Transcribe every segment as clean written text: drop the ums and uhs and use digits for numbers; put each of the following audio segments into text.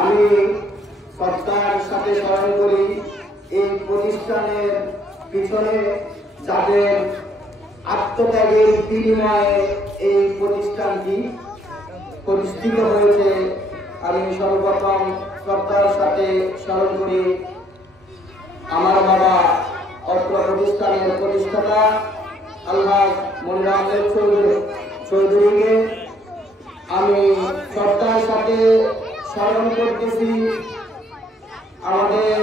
আমি শ্রদ্ধার সাথে স্মরণ করি এই প্রতিষ্ঠানের পিছনে যাদের আত্মত্যাগের বিনিময়ে এই প্রতিষ্ঠানটি প্রতিষ্ঠিত হয়েছে। আমি সর্বপ্রথম শ্রদ্ধার সাথে স্মরণ করি আমার বাবা অত্র প্রতিষ্ঠানের প্রতিষ্ঠাতা আলহাজ মনির আহমেদ চৌধুরীকে। আমি শ্রদ্ধার সাথে স্মরণ করতেছি আমাদের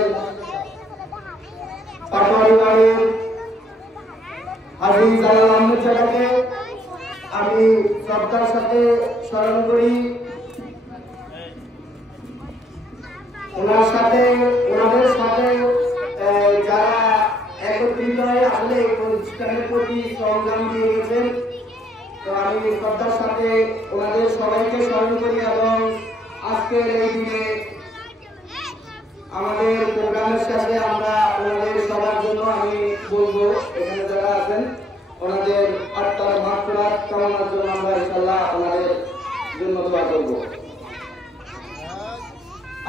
পাটোয়ারিবাড়ির হাজী জালাল আহমেদ চাচাকে। আমি শ্রদ্ধার সাথে স্মরণ করি ওনাদের সাথে যারা একত্রিত হয়ে আসলে এই প্রতিষ্ঠানের প্রতি সংগ্রাম দিয়ে গেছেন। তো আমি শ্রদ্ধার সাথে ওনাদের সবাইকে স্মরণ করি এবং আজকের এই দিনে আমাদের প্রোগ্রামের শেষে আমরা ওনাদের সবার জন্য আমি বলবো এখানে যারা আছেন ওনাদের আত্মার মাগফিরাত কামনার জন্য আমরা ইনশাআল্লাহ ওনাদের জন্য দোয়া করব।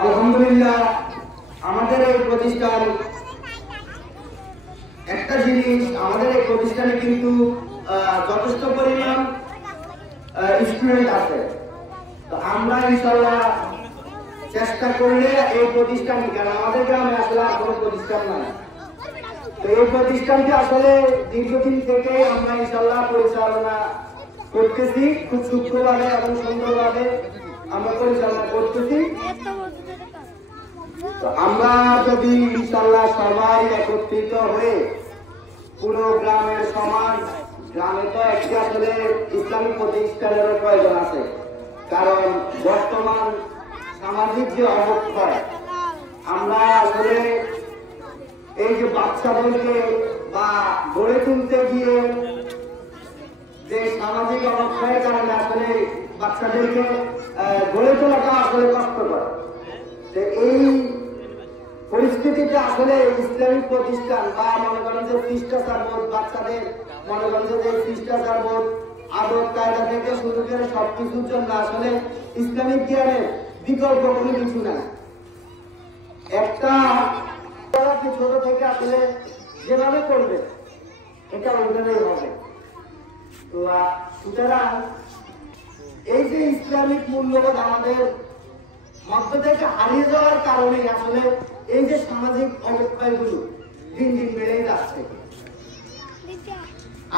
আলহামদুলিল্লাহ আমাদের এই প্রতিষ্ঠান একটা জিনিস, আমাদের এই প্রতিষ্ঠানে কিন্তু যথেষ্ট পরিমাণ স্টুডেন্ট আছে। তো আমরা ইনশাআল্লাহ চেষ্টা করলে এই প্রতিষ্ঠান, কারণ আমাদের গ্রামে আসলে আর কোনো প্রতিষ্ঠান নাই, তো এই প্রতিষ্ঠানটি আসলে দীর্ঘদিন থেকে আমরা ইনশাআল্লাহ পরিচালনা করতেছি, খুব সূক্ষ্মভাবে এবং সুন্দরভাবে আমরা পরিচালনা করতেছি। তো আমরা যদি ইনশাআল্লাহ সবাই একত্রিত হয়ে পুরো গ্রামের সমাজ, গ্রামে তো একটি আসলে ইসলামিক প্রতিষ্ঠানেরও প্রয়োজন আছে, কারণ বর্তমান সামাজিক যে অবক্ষয়, আমরা আসলে এই যে বাচ্চাদেরকে বা গড়ে তুলতে গিয়ে যে সামাজিক অবক্ষয়ের কারণে আসলে বাচ্চাদেরকে গড়ে তোলাটা আসলে কষ্টকর। এই পরিস্থিতিতে আসলে ইসলামিক প্রতিষ্ঠান বা মনে করেন যে শিষ্টাচার বোধ, বাচ্চাদের মনে করেন যে শিষ্টাচার বোধ, আদব কায়দা থেকে শুরু করে সবকিছুর জন্য আসলে ইসলামিক জ্ঞানের বিকল্প কোনো কিছু না। একটা ছোট থেকে আসলে যেভাবে করবে এটা ওইভাবেই হবে। তো সুতরাং এই যে ইসলামিক মূল্যবোধ আমাদের মধ্য থেকে হারিয়ে যাওয়ার কারণে আসলে এই যে সামাজিক অবক্ষয়গুলো দিন দিন বেড়েই যাচ্ছে।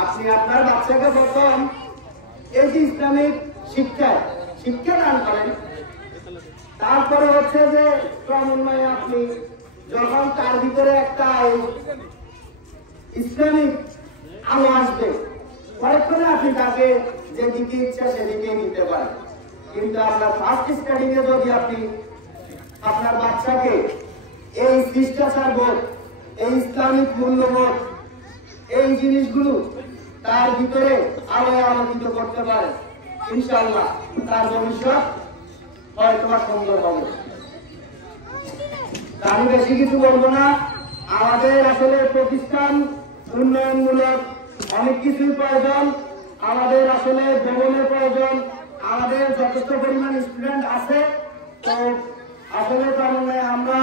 আপনি আপনার বাচ্চাকে প্রথম এই যে ইসলামিক শিক্ষা দান করেন, তারপরে হচ্ছে যে ক্রমান্বয়ে আপনি যখন তার ভিতরে একটা ইসলামিক আলো আসবে, পরক্ষণে আপনি তাকে যেদিকে ইচ্ছা সেদিকে নিতে পারেন। কিন্তু আপনার ফার্স্ট স্টার্টিং এ যদি আপনি আপনার বাচ্চাকে এই শিষ্টাচার বোধ, এই ইসলামিক মূল্যবোধ, এই জিনিসগুলো তার ভিতরে আলোয় আলোকিত করতে পারেন, ইনশাআল্লাহ তার ভবিষ্যৎ হয়তো সুন্দর হবে। আমি বেশি কিছু বলবো না। আমাদের আসলে প্রতিষ্ঠান উন্নয়নমূলক অনেক কিছুই প্রয়োজন, আমাদের আসলে ভবনের প্রয়োজন, আমাদের যথেষ্ট পরিমাণ স্টুডেন্ট আছে। তো আসলে আমরা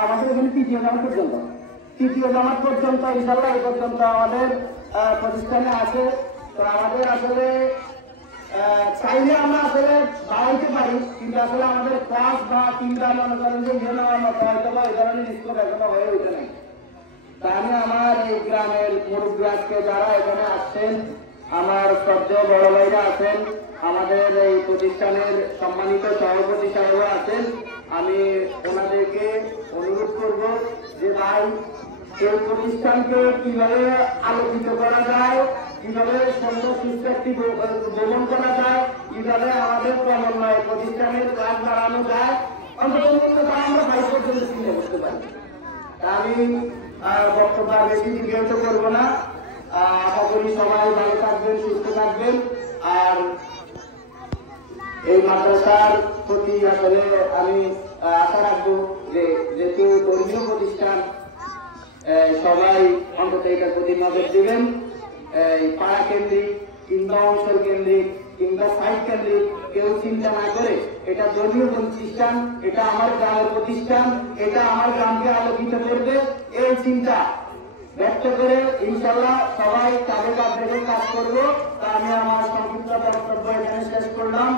আমাদের এখানে তৃতীয় জামাত পর্যন্ত ইনশাআল্লাহ এই পর্যন্ত আমাদের প্রতিষ্ঠানে আছে। তো আমাদের আসলে চাইলে আমরা আসলে বাড়াইতে পারি, কিন্তু আসলে আমাদের ক্লাস বা তিনটা মনে করেন যে ইয়ে নেওয়ার মতো হয়তো বা এই ধরনের স্কোপ এখনো হয়ে ওঠে নাই। তা আমি আমার এই গ্রামের মুরব্বী আজকে যারা এখানে আসছেন, আমার শ্রদ্ধেয় বড় ভাইরা আছেন, আমাদের এই প্রতিষ্ঠানের সম্মানিত সভাপতি সাহেবরা আছেন, আমি ওনাদেরকে অনুরোধ করব যে ভাই এই প্রতিষ্ঠানকে কিভাবে আলোকিত করা যায়, কিভাবে সুন্দর সুস্থ একটি ভবন করা যায়, কিভাবে আমাদের ক্রমান্বয়ে প্রতিষ্ঠানের কাজ বাড়ানো যায়, অন্তত আমরা 22 পর্যন্ত চিন্তা করতে পারি। আমি বক্তব্য বেশি দীর্ঘায়িত করবো না। আশা করি সবাই ভালো থাকবেন, সুস্থ থাকবেন। আর এই মাদ্রাসার প্রতি আসলে আমি আশা রাখবো যে যেহেতু ধর্মীয় প্রতিষ্ঠান, সবাই অন্তত এটার প্রতি নজর দিবেন। পাড়া কেন্দ্রিক কিংবা অঞ্চল কেন্দ্রিক কিংবা সাইট কেন্দ্রিক কেউ চিন্তা না করে এটা ধর্মীয় প্রতিষ্ঠান, এটা আমার গ্রামের প্রতিষ্ঠান, এটা আমার গ্রামকে আলোকিত করবে, এই চিন্তা ব্যক্ত করে ইনশাল্লাহ সবাই কাঁধে কাঁধ রেখে কাজ করবো। তা আমি আমার সংক্ষিপ্ত বক্তব্য এখানে শেষ করলাম।